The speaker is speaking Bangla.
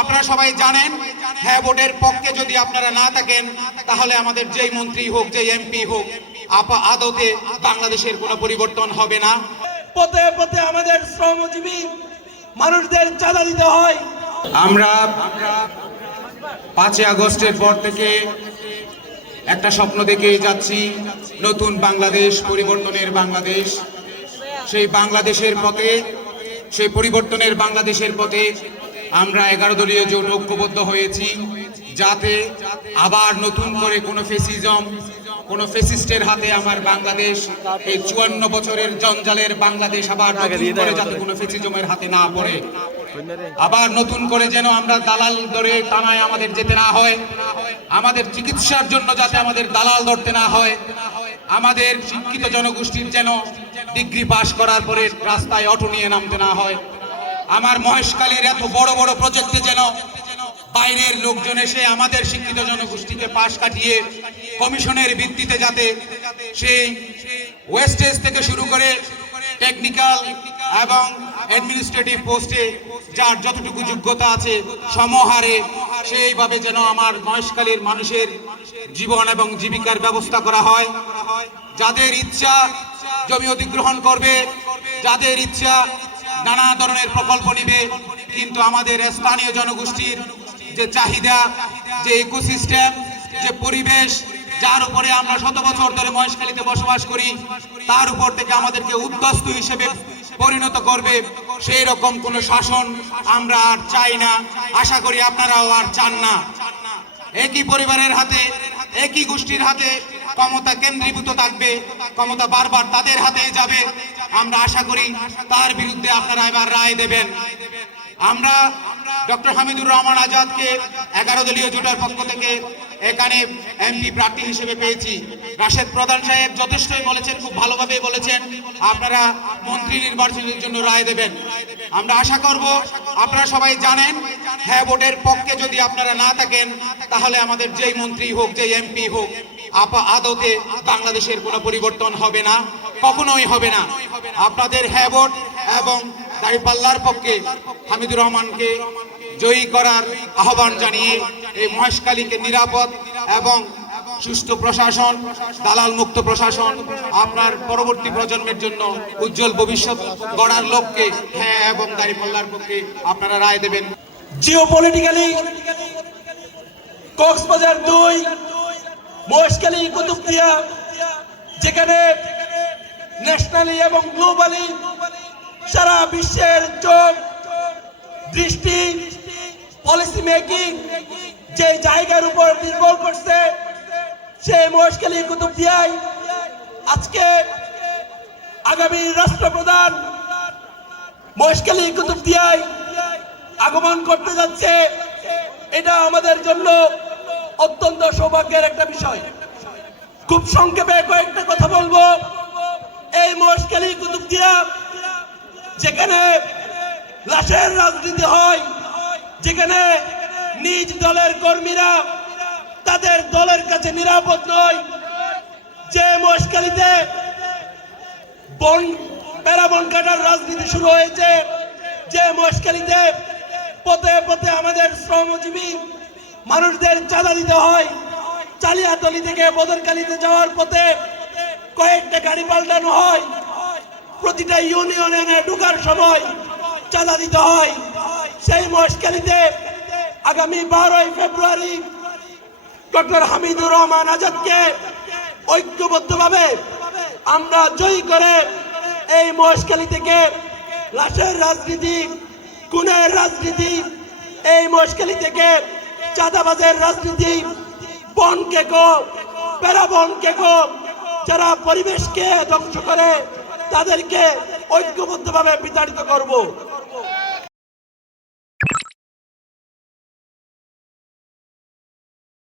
আপনারা সবাই জানেন হ্যাঁ ভোটের পক্ষে যদি আপনারা না থাকেন তাহলে আমাদের যেই মন্ত্রী হোক যেই এমপি হোক আদতে বাংলাদেশের কোনো পরিবর্তন হবে না। পথে পথে আমাদের শ্রমজীবী মানুষদের চাঁদা দিতে হয়। আমরা 5 আগস্টের পর থেকে একটা স্বপ্ন দেখেই যাচ্ছি, নতুন বাংলাদেশ, পরিবর্তনের বাংলাদেশ। সেই বাংলাদেশের পথে, সেই পরিবর্তনের বাংলাদেশের পথে আমরা 11 দলীয় জোট ঐক্যবদ্ধ হয়েছি, যাতে আবার নতুন করে কোনো ফেসিজম, কোনো ফেসিস্টের হাতে আমার বাংলাদেশ, এই 54 বছরের জঞ্জালের বাংলাদেশ আবার নতুন করে যাতে কোনো ফেসিজমের হাতে না পড়ে, আবার নতুন করে যেন আমরা দালাল ধরে টানায় আমাদের যেতে না হয়, আমাদের চিকিৎসার জন্য যাতে আমাদের দালাল ধরতে না হয়, আমাদের শিক্ষিত জনগোষ্ঠীর যেন ডিগ্রি পাস করার পরে রাস্তায় অটো নিয়ে নামতে না হয়, আমার মহেশখালীর এত বড় বড় প্রজেক্টে যেন বাইরের লোকজন এসে আমাদের শিক্ষিত জনগোষ্ঠীকে পাশ কাটিয়ে কমিশনের ভিত্তিতে যাতে সেই ওয়েস্টেজ থেকে শুরু করে টেকনিক্যাল এবং অ্যাডমিনিস্ট্রেটিভ পোস্টে যার যতটুকু যোগ্যতা আছে সমহারে সেইভাবে যেন আমার মহেশখালীর মানুষের জীবন এবং জীবিকার ব্যবস্থা করা হয়। যাদের ইচ্ছা জমি অধিগ্রহণ করবে, যাদের ইচ্ছা নানা ধরনের প্রকল্প নিবে, কিন্তু আমাদের স্থানীয় জনগোষ্ঠীর যে চাহিদা, যে ইকোসিস্টেম, যে পরিবেশ, যার উপরে আমরা 100 বছর ধরে মহেশখালীতে বসবাস করি, তার উপর থেকে আমাদেরকে উদ্বাস্তু হিসেবে পরিণত করবে, সেই রকম কোনো শাসন আমরা আর চাই না। আশা করি আপনারাও আর চান না। একই পরিবারের হাতে, একই গোষ্ঠীর হাতে ক্ষমতা কেন্দ্রীভূত থাকবে, ক্ষমতা বারবার তাদের হাতেই যাবে। আমরা আশা করি তার বিরুদ্ধে আপনারা এবার রায় দেবেন। আমরা ডক্টর হামিদুর রহমান আজাদকে 11 দলীয় জোটের পক্ষ থেকে এখানে এমপি প্রার্থী হিসেবে পেয়েছি। রাশেদ প্রধান সাহেব যথেষ্টই বলেছেন, খুব ভালোভাবে বলেছেন, আপনারা মন্ত্রী নির্বাচনের জন্য রায় দেবেন। আমরা আশা করব আপনারা সবাই জানেন হ্যাঁ ভোটের পক্ষে যদি আপনারা না থাকেন তাহলে আমাদের যেই মন্ত্রী হোক যেই এমপি হোক আদতে বাংলাদেশের কোনো পরিবর্তন হবে না, কখনোই হবে না। আপনাদের হ্যাঁ ভোট এবং দাঁড়িপাল্লার পক্ষে হামিদুর রহমানকে জয়ী করার আহ্বান জানিয়ে এই মহেশখালীকে নিরাপদ এবং সুষ্ঠু প্রশাসন, দালাল মুক্ত প্রশাসন, আপনার পরবর্তী প্রজন্মের জন্য উজ্জ্বল ভবিষ্যৎ গড়ার লক্ষ্যে হ্যাঁ এবং দাঁড়িপাল্লার পক্ষে আপনারা রায় দেবেন। জিওপলিটিক্যালি কক্সবাজার 2, মহেশখালী, কুতুবদিয়া, যেখানে ন্যাশনালি এবং গ্লোবালি সারা বিশ্বের চোখ দৃষ্টি পলিসি মেকিং যে জায়গার উপর নির্ভর করছে, সেই মহেশখালী কুতুবদিয়ায় আজকে আগামী রাষ্ট্রপ্রধান মহেশখালী কুতুবদিয়ায় আগমন করতে যাচ্ছে। এটা আমাদের জন্য অত্যন্ত সৌভাগ্যের একটা বিষয়। খুব সংক্ষেপে কয়েকটা কথা বলবো। এই মহেশখালী কুতুবদিয়া যেখানে লাশের রাজনীতি হয়, যেখানে নিজ দলের কর্মীরা তাদের দলের কাছে নিরাপদ নয়, যে মহেশখালীতে বন কাটার রাজনীতি শুরু হয়েছে, যে মহেশখালীতে পথে পথে আমাদের শ্রমজীবী মানুষদের চাঁদা দিতে হয়, চালিয়াতলি থেকে বদরকালীতে যাওয়ার পথে কয়েকটা গাড়ি পাল্টানো হয়, প্রতিটা ইউনিয়নে ঢোকার সময় চাঁদা দিতে হয়। সেই মহেশখালীতে আগামী 12 ফেব্রুয়ারি ডক্টর হামিদুর রহমান আজাদকে ঐক্যবদ্ধভাবে আমরা জয়ী করে এই মহেশখালী থেকে লাশের রাজনীতি, খুনের রাজনীতি, এই মহেশখালী থেকে চাঁদাবাজের রাজনীতি, বনকে পেরাবনকে যারা পরিবেশকে ধ্বংস করে তাদেরকে ঐক্যবদ্ধভাবে বিতাড়িত করব।